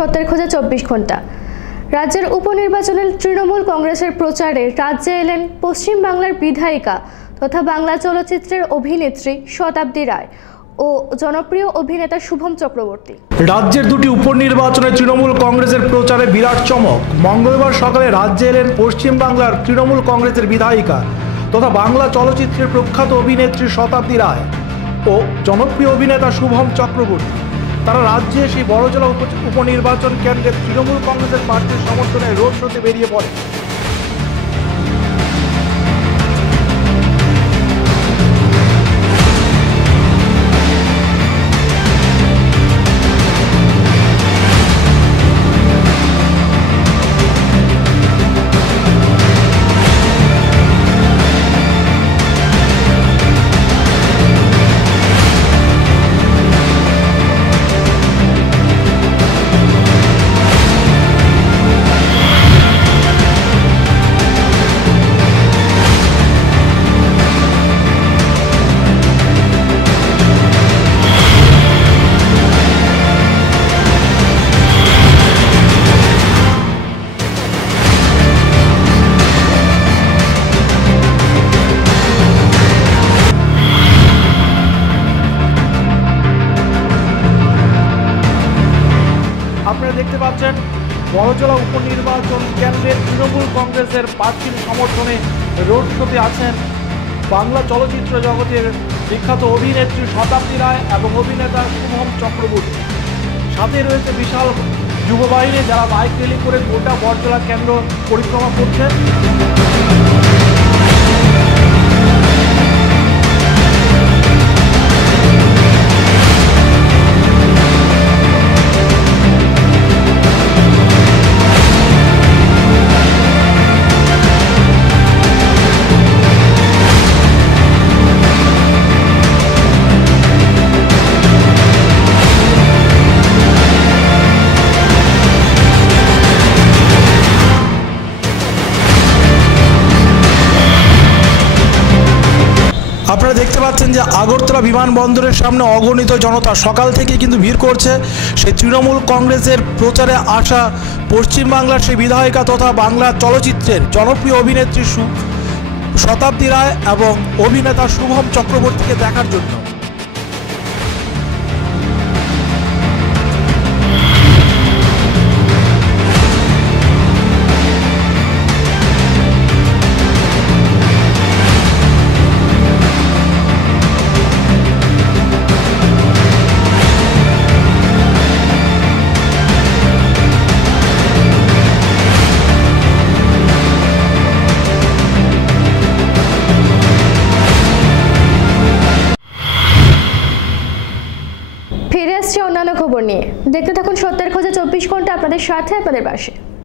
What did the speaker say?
সত্যের খোঁজে 24 ঘন্টা। রাজ্যের উপনির্বাচনে তৃণমূল কংগ্রেসের প্রচারে রাজ্যে এলেন পশ্চিম বাংলার বিধায়িকা তথা বাংলা চলচ্চিত্রের অভিনেত্রী শতাব্দী রায় ও জনপ্রিয় অভিনেতা শুভম চক্রবর্তী। রাজ্যের দুটি উপনির্বাচনে তৃণমূল কংগ্রেসের প্রচারে বিরাট চমক। মঙ্গলবার সকালে রাজ্যে এলেন পশ্চিম বাংলার তৃণমূল কংগ্রেসের বিধায়িকা তথা বাংলা চলচ্চিত্রের প্রখ্যাত অভিনেত্রী শতাব্দী রায় ও জনপ্রিয় অভিনেতা শুভম চক্রবর্তী। তারা রাজ্যে সেই বড়জলা উপনির্বাচন কেন্দ্রে তৃণমূল কংগ্রেসের প্রার্থীর সমর্থনে রোড শোতে বেরিয়ে পড়ে। আপনারা দেখতে পাচ্ছেন বড়জলা উপনির্বাচন কেন্দ্রের তৃণমূল কংগ্রেসের প্রার্থীর সমর্থনে রোড শোতে আছেন বাংলা চলচ্চিত্র জগতের বিখ্যাত অভিনেত্রী শতাব্দী রায় এবং অভিনেতা শুভম চক্রবর্তী। সাথে রয়েছে বিশাল যুব বাহিনী, যারা বাইক র্যালি করে গোটা বড়জলা কেন্দ্র পরিক্রমা করছে। আপনারা দেখতে পাচ্ছেন যে আগরতলা বিমানবন্দরের সামনে অগণিত জনতা সকাল থেকে কিন্তু ভিড় করছে সেই তৃণমূল কংগ্রেসের প্রচারে আসা পশ্চিমবাংলার সেই বিধায়িকা তথা বাংলা চলচ্চিত্রের জনপ্রিয় অভিনেত্রী শতাব্দী রায় এবং অভিনেতা শুভম চক্রবর্তীকে দেখার জন্য। ফিরে আসছে অন্যান্য খবর নিয়ে। দেখতে থাকুন সত্যের খোঁজে 24 ঘন্টা, আপনাদের সাথে আপনাদের পাশে।